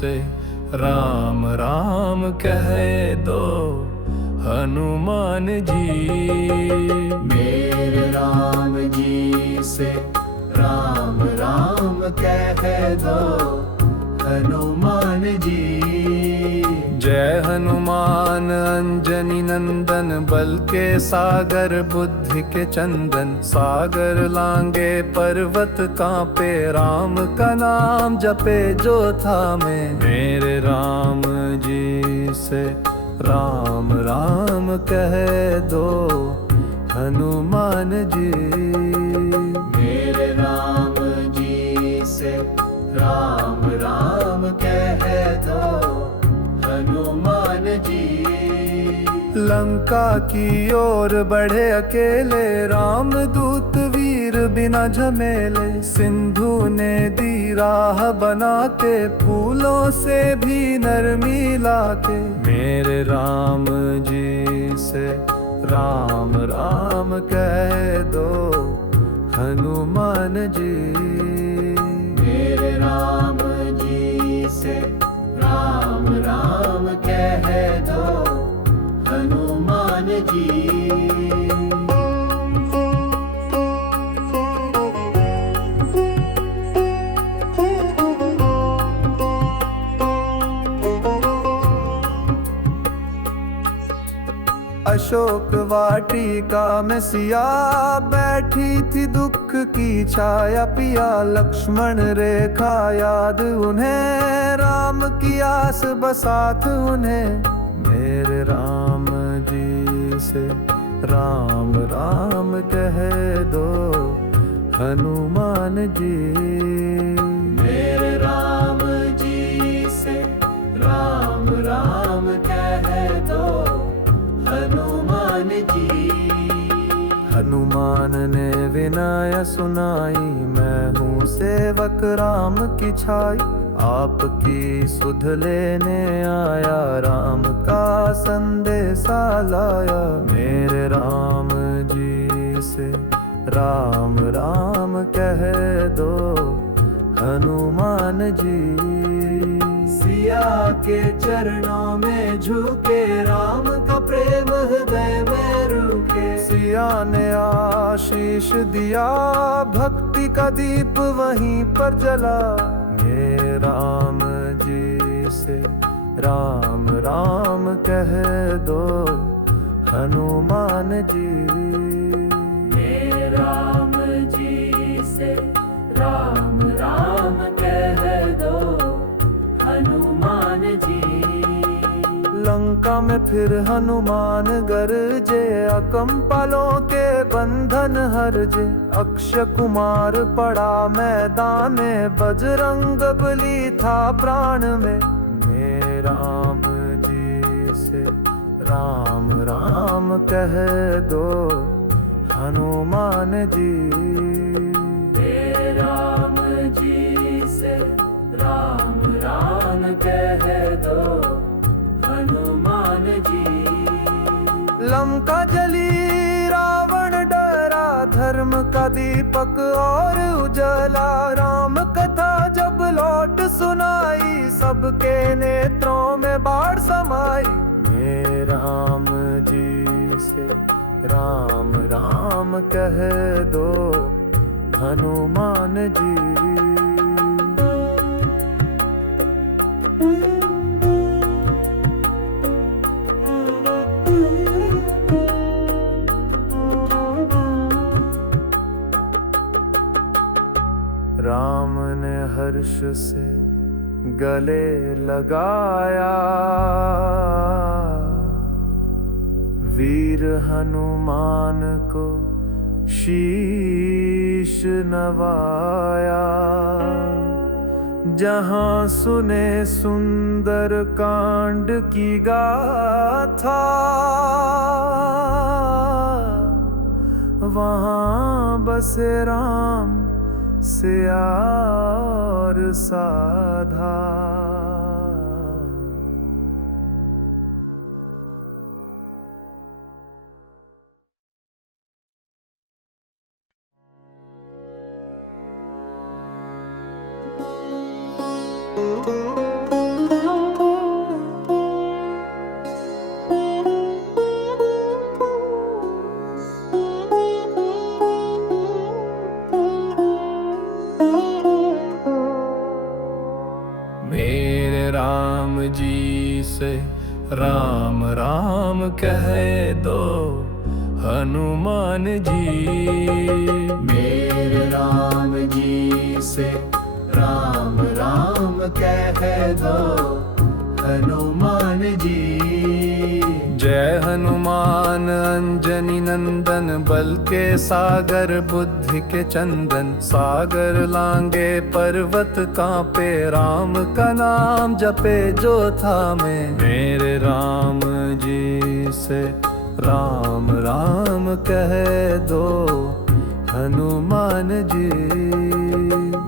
से राम राम कह दो हनुमान जी। मेरे राम जी से राम राम कह दो हनुमान जी। जय हनुमान अंजनी नंदन, बल के सागर बुद्धि के चंदन। सागर लांगे पर्वत कांपे, राम का नाम जपे जो थामे। मेरे राम जी से राम राम कह दो हनुमान जी। मेरे राम जी से राम राम कह दो हनुमान जी। लंका की ओर बढ़े अकेले, राम दूत वीर बिना झमेले। सिंधु ने दी राह बना के, फूलों से भी नरमी लाके। मेरे राम जी से राम राम कह दो हनुमान जी। मेरे राम जी से राम राम कह दो हनुमान जी। अशोक वाटिका में सिया बैठी थी, दुख की छाया पिया। लक्ष्मण रेखा याद उन्हें, राम की आस बसात उन्हें। मेरे राम जी से राम राम कह दो हनुमान जी। मेरे राम जी से राम राम कह दो हनुमान जी। हनुमान ने विनय सुनाई, मैं हूँ सेवक राम की छाई। आपकी सुध लेने आया, राम का संदेशा लाया। मेरे राम जी से राम राम कह दो हनुमान जी। सिया के चरणों में झुके, राम का प्रेम हृदय में रुके। सिया ने आशीष दिया, भक्ति का दीप वहीं पर जला। मेरे राम जी से राम राम कह दो हनुमान जी। मेरे राम जी से राम राम कह दो हनुमान जी। लंका में फिर हनुमान गरजे, अकम्पालों के बंधन हरजे। अक्षय कुमार पड़ा मैदान में, बजरंग बली था प्राण में। मेरे राम जी से राम राम कह दो हनुमान जी। मेरे राम जी से राम राम कह दो हनुमान जी। लंका जली रावण डरा, धर्म का दीपक और उजला। राम कथा जब लौट सुनाई, सबके नेत्रों में बाढ़ समाई। मेरे राम जी से राम राम कह दो हनुमान जी। राम ने हर्ष से गले लगाया, वीर हनुमान को शीश नवाया। जहां सुने सुंदर कांड की गाथा, वहां बसे राम सिया और साधा। राम राम कह दो हनुमान जी। मेरे राम जी से राम राम कह दो हनुमान जी। जय हनुमान अंजनी नंदन, बल के सागर बुद्धि के चंदन। सागर लांगे पर्वत कांपे, राम का नाम जपे जो थामे। मेरे राम जी से राम राम कह दो हनुमान जी।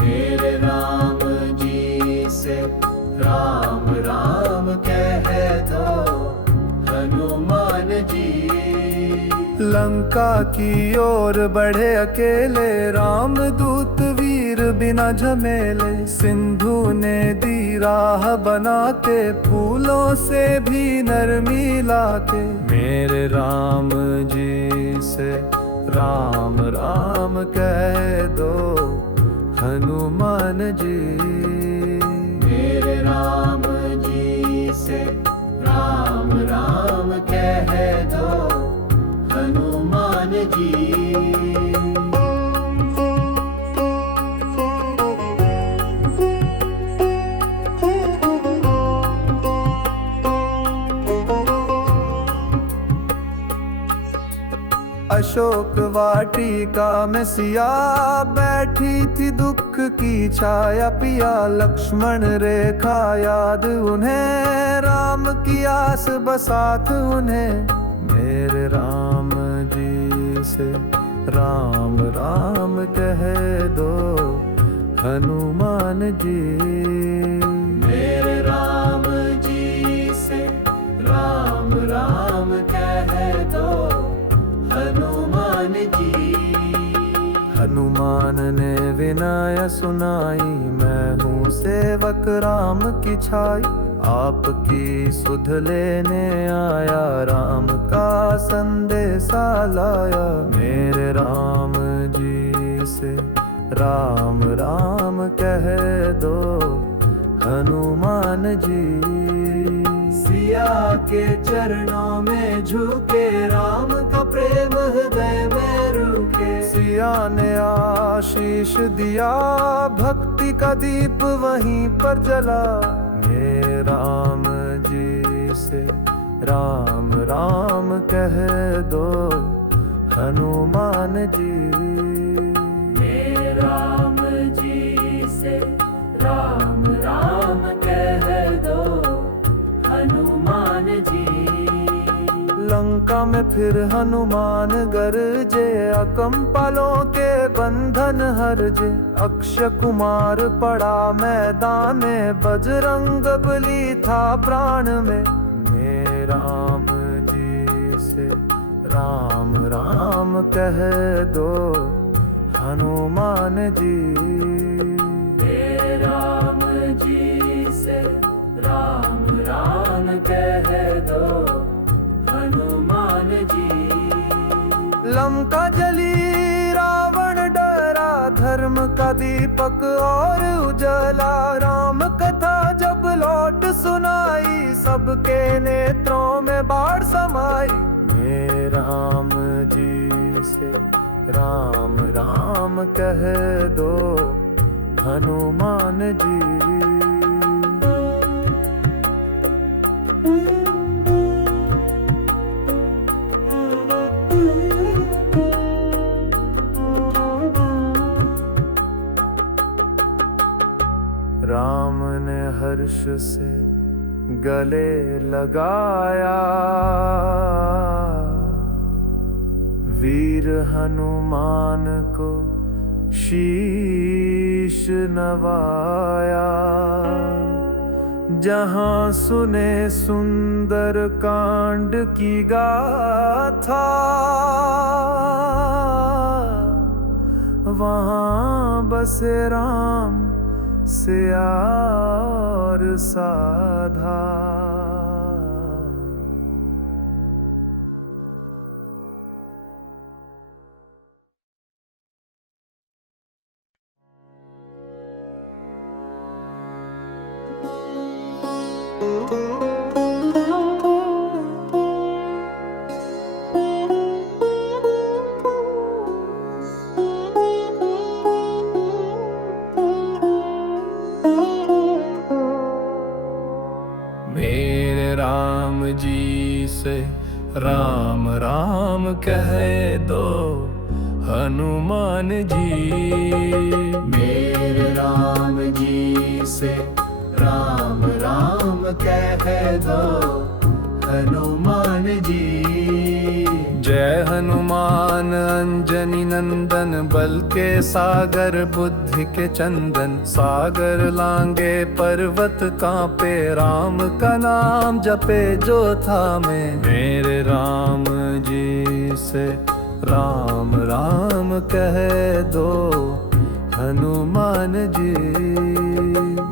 मेरे राम जी से राम राम कह दो हनुमान जी। लंका की ओर बढ़े अकेले, राम दूत वीर बिना झमेले। सिंधु ने दी राह बनाते, फूलों से भी नरमी लाते। मेरे राम जी से राम राम कह दो हनुमान जी। मेरे राम जी से राम राम कह दो हनुमान जी। अशोक वाटिका में सिया बैठी थी, दुख की छाया पिया। लक्ष्मण रेखा याद उन्हें, राम की आस बसात उन्हें। मेरे राम जी से राम राम कह दो हनुमान जी। मेरे राम जी से राम राम कह दो हनुमान जी। हनुमान ने विनय सुनाई, मैं हूँ सेवक राम की छाई। आपकी सुध लेने आया, राम का संदेशा लाया। मेरे राम जी से राम राम कह दो हनुमान जी। सिया के चरणों में झुके, राम का प्रेम हृदय में रुके। सिया ने आशीष दिया, भक्ति का दीप वहीं पर जला। मेरे राम जी से राम राम कह दो हनुमान जी। मेरे राम जी से राम राम कह दो हनुमान जी। लंका में फिर हनुमान गरजे, अकम्पालों के बंधन हरजे। अक्षय कुमार पड़ा मैदान में, बजरंग बली था प्राण में। मेरे राम जी से राम राम कह दो हनुमान जी। मेरे राम जी से राम राम कह दो हनुमान जी। लंका जली रावण डरा, धर्म का दीपक और उजला। राम कथा जब लौट सुनाई, सबके नेत्रों में बाढ़ समाई। मेरे राम जी से राम राम कह दो हनुमान जी। राम ने हर्ष से गले लगाया, वीर हनुमान को शीश नवाया। जहां सुने सुंदर कांड की गाथा, वहां बसे राम सिया और साधा। राम राम कह दो हनुमान जी। मेरे राम जी से राम राम कह दो हनुमान जी। जय हनुमान अंजनी नंदन, बल के सागर बुद्धि के चंदन। सागर लांगे पर्वत कांपे, राम का नाम जपे जो थामे। मेरे राम जी से राम राम कह दो हनुमान जी।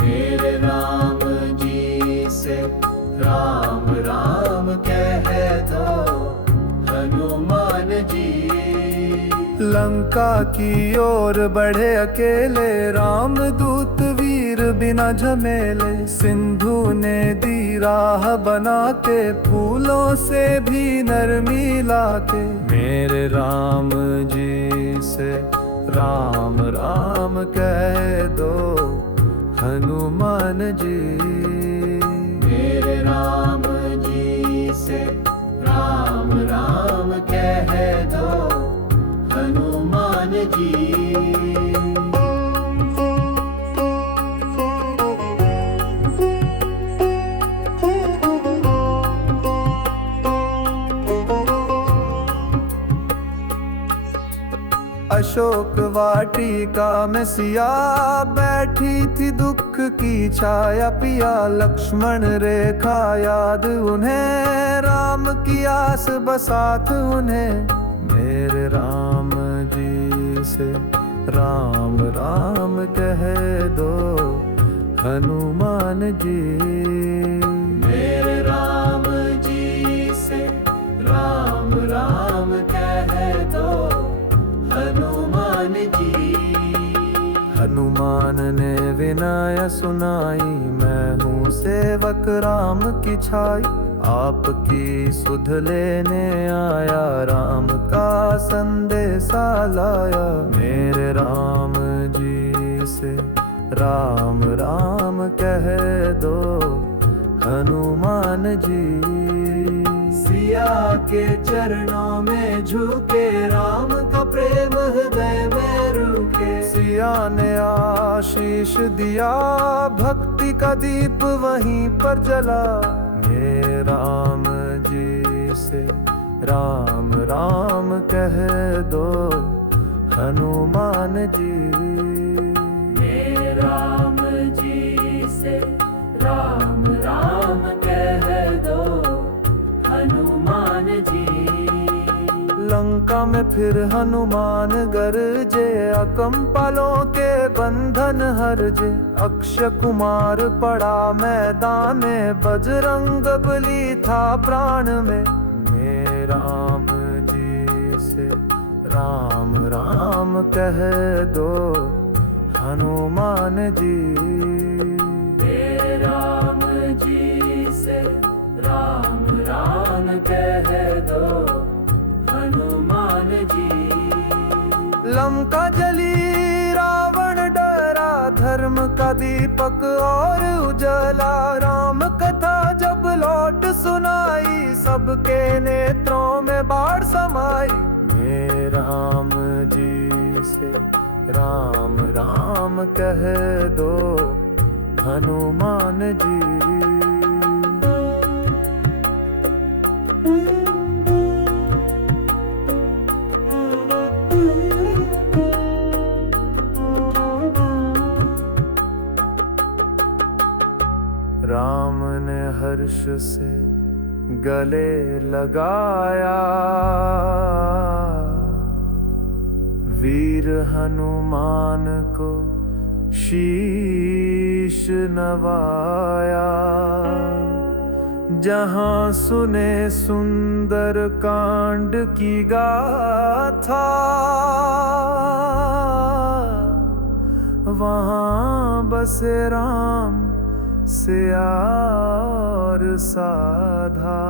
मेरे राम जी से राम राम कह दो हनुमान जी। लंका की ओर बढ़े अकेले, राम दूत वीर बिना झमेले। सिंधु ने दी राह बना के, फूलों से भी नरमी लाके। मेरे राम जी से राम राम कह दो हनुमान जी। मेरे राम जी से राम राम कह दो हनुमान जी। अशोक वाटिका में सिया बैठी थी, दुख की छाया पिया। लक्ष्मण रेखा याद उन्हें, राम की आस बसात उन्हें। मेरे राम जी से राम राम कह दो हनुमान जी। मेरे राम जी से राम राम कह दो हनुमान जी। हनुमान ने विनय सुनाई, मैं हूँ सेवक राम की छाई। आपकी सुध लेने आया, राम का संदेशा लाया। मेरे राम जी से राम राम कह दो हनुमान जी। सिया के चरणों में झुके, राम का प्रेम हृदय में रुके। सिया ने आशीष दिया, भक्ति का दीप वहीं पर जला। मेरे राम जी से राम राम कह दो हनुमान जी। मेरे राम जी से राम राम कह दो हनुमान जी। लंका में फिर हनुमान गरजे, अकम्पालों के बंधन हरजे। अक्षय कुमार पड़ा मैदान में, बजरंग बली था प्राण में। मेरे राम जी से राम राम कह दो हनुमान जी। मेरे राम जी से राम राम कह दो हनुमान जी। लंका जली रावण डरा, धर्म का दीपक और उजला। राम कथा जब लौट सुनाई, सबके नेत्रों में बाढ़ समाई। मेरे राम जी से राम राम कह दो हनुमान जी। राम ने हर्ष से गले लगाया, वीर हनुमान को शीश नवाया। जहां सुने सुंदर कांड की गाथा, वहां बसे राम सिया और साधा।